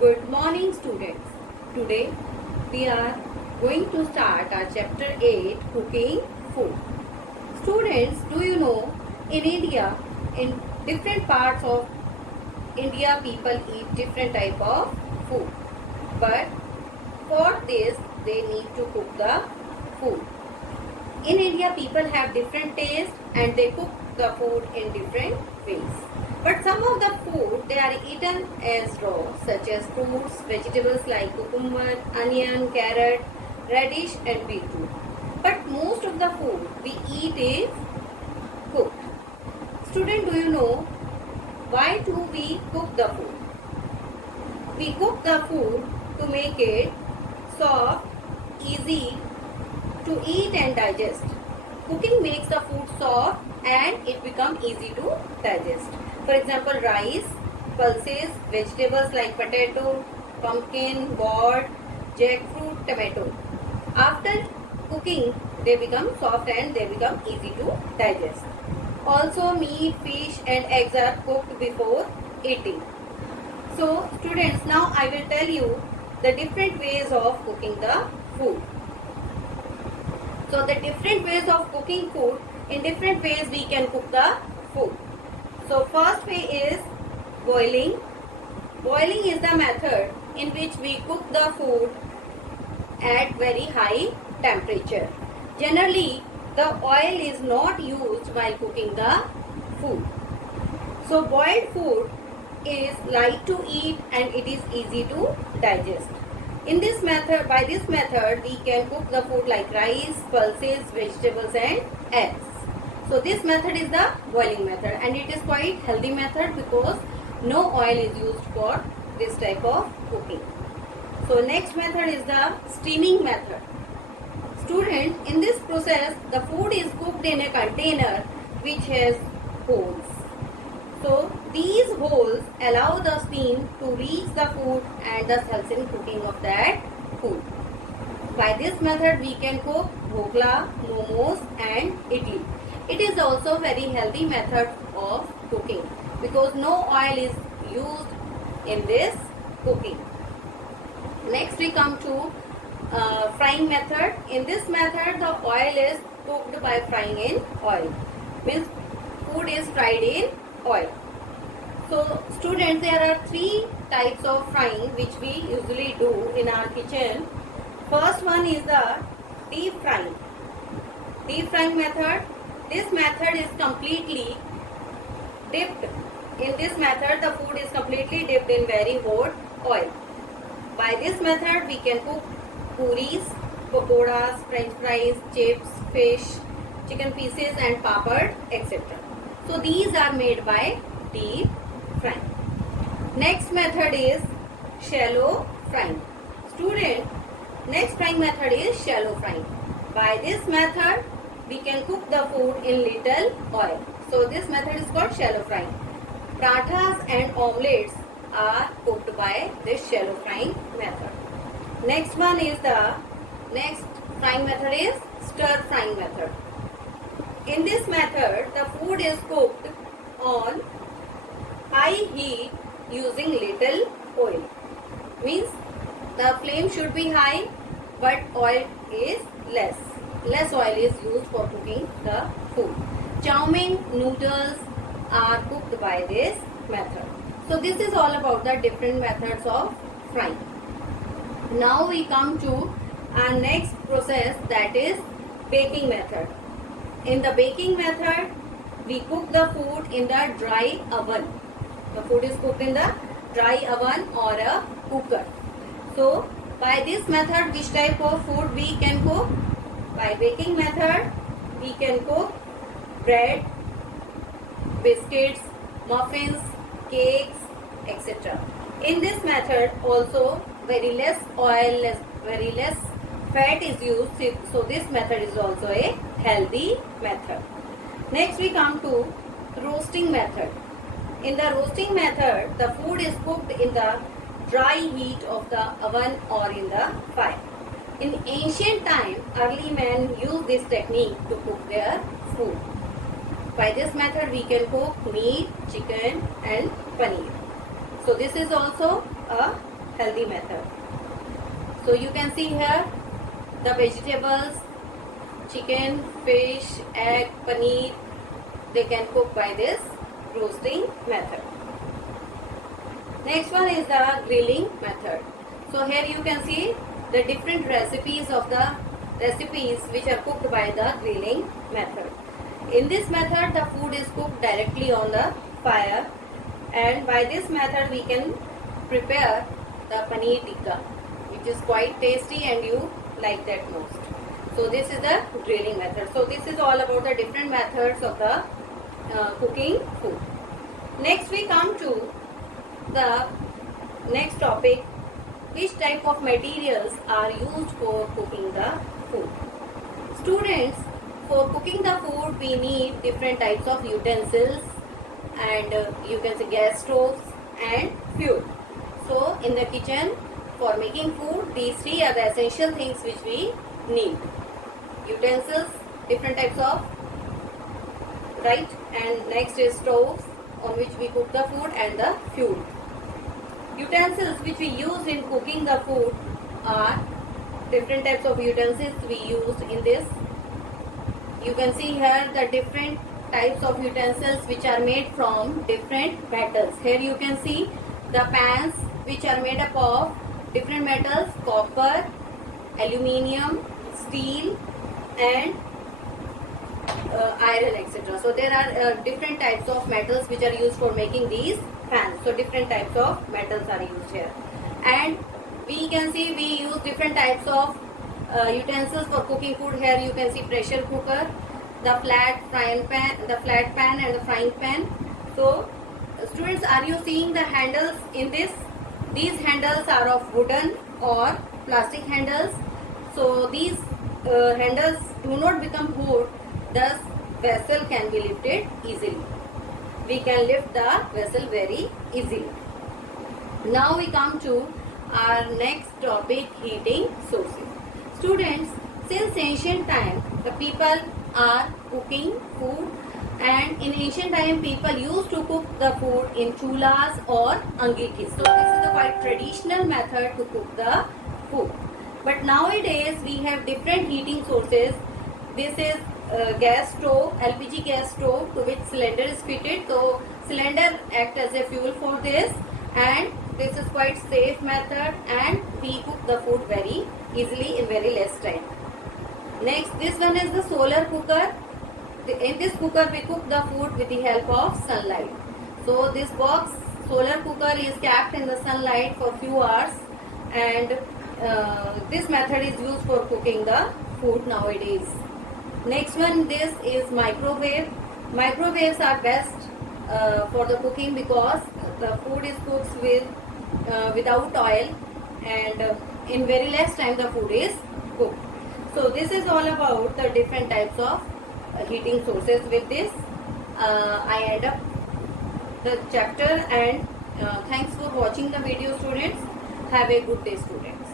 Good morning, students. Today we are going to start our chapter 8, Cooking Food. Students, do you know in India, in different parts of India, people eat different type of food. But for this, they need to cook the food. In India, people have different taste and they cook the food in different ways. But some of the food they are eaten as raw, such as fruits, vegetables like cucumber, onion, carrot, radish and beetroot. But most of the food we eat is cooked. Student, do you know why do we cook the food? We cook the food to make it soft, easy to eat and digest. Cooking makes the food soft and it becomes easy to digest. For example, rice, pulses, vegetables like potato, pumpkin, gourd, jackfruit, tomato. After cooking, they become soft and they become easy to digest. Also, meat, fish and eggs are cooked before eating. So, students, now I will tell you the different ways of cooking the food. So the different ways of cooking food, in different ways we can cook the food. So first way is boiling. Boiling is the method in which we cook the food at very high temperature. Generally, the oil is not used while cooking the food. So boiled food is light to eat and it is easy to digest. In this method, by this method, we can cook the food like rice, pulses, vegetables and eggs. So this method is the boiling method and it is quite healthy method because no oil is used for this type of cooking. So next method is the steaming method. Student, in this process, the food is cooked in a container which has holes. So these holes allow the steam to reach the food and thus helps in cooking of that food. By this method we can cook dhokla, momos and idli. It is also very healthy method of cooking because no oil is used in this cooking. Next we come to frying method. In this method the oil is cooked by frying in oil. Means food is fried in oil. So students, there are three types of frying which we usually do in our kitchen. First one is the deep frying. Deep frying method. This method is completely dipped. In this method the food is completely dipped in very hot oil. By this method we can cook puris, pakoras, french fries, chips, fish, chicken pieces and papad, etc. So these are made by deep frying. Next method is shallow frying. Student, next frying method is shallow frying. By this method we can cook the food in little oil. So this method is called shallow frying. Parathas and omelets are cooked by this shallow frying method. Next one is the next frying method is stir frying method. In this method the food is cooked on high heat using little oil. Means the flame should be high but oil is less. Less oil is used for cooking the food. Chow mein, noodles are cooked by this method. So this is all about the different methods of frying. Now we come to our next process, that is baking method. In the baking method, we cook the food in the dry oven. The food is cooked in the dry oven or a cooker. So by this method, which type of food we can cook? By baking method, we can cook bread, biscuits, muffins, cakes, etc. In this method also very less oil, very less fat is used. So this method is also a healthy method. Next we come to roasting method. In the roasting method, the food is cooked in the dry heat of the oven or in the fire. In ancient time, early men used this technique to cook their food. By this method, we can cook meat, chicken and paneer. So this is also a healthy method. So you can see here the vegetables, chicken, fish, egg, paneer, they can cook by this roasting method. Next one is the grilling method. So here you can see the different recipes which are cooked by the grilling method. In this method, the food is cooked directly on the fire, and by this method we can prepare the paneer tikka, which is quite tasty and you like that most. So this is the grilling method. So this is all about the different methods of the cooking food. Next we come to the next topic, which type of materials are used for cooking the food. Students, for cooking the food we need different types of utensils, and you can say gas stoves and fuel. So in the kitchen, for making food, these three are the essential things which we need. Utensils, different types of, right, and next is stoves on which we cook the food, and the fuel. Utensils which we use in cooking the food are different types of utensils we use in this. You can see here the different types of utensils which are made from different metals. Here you can see the pans which are made up of different metals: copper, aluminium, steel and iron, etc. So there are different types of metals which are used for making these pans. So different types of metals are used here, and we can see we use different types of utensils for cooking food. Here you can see pressure cooker, the flat pan and the frying pan. So students, are you seeing the handles in this? These handles are of wooden or plastic handles. So these handles do not become hot, thus vessel can be lifted easily. We can lift the vessel very easily. Now we come to our next topic, heating sources. Students, since ancient time the people are cooking food, and in ancient time people used to cook the food in chulas or angikis. So this is the quite traditional method to cook the food. But nowadays we have different heating sources. This is gas stove, LPG gas stove, to which cylinder is fitted. So cylinder acts as a fuel for this, and this is quite safe method, and we cook the food very easily in very less time. Next, this one is the solar cooker. In this cooker we cook the food with the help of sunlight. So this box solar cooker is kept in the sunlight for few hours, and this method is used for cooking the food nowadays. Next one, this is microwave. Microwaves are best for the cooking because the food is cooked without oil, and in very less time the food is cooked. So this is all about the different types of heating sources. With this I end up the chapter, and thanks for watching the video, students. Have a good day, students.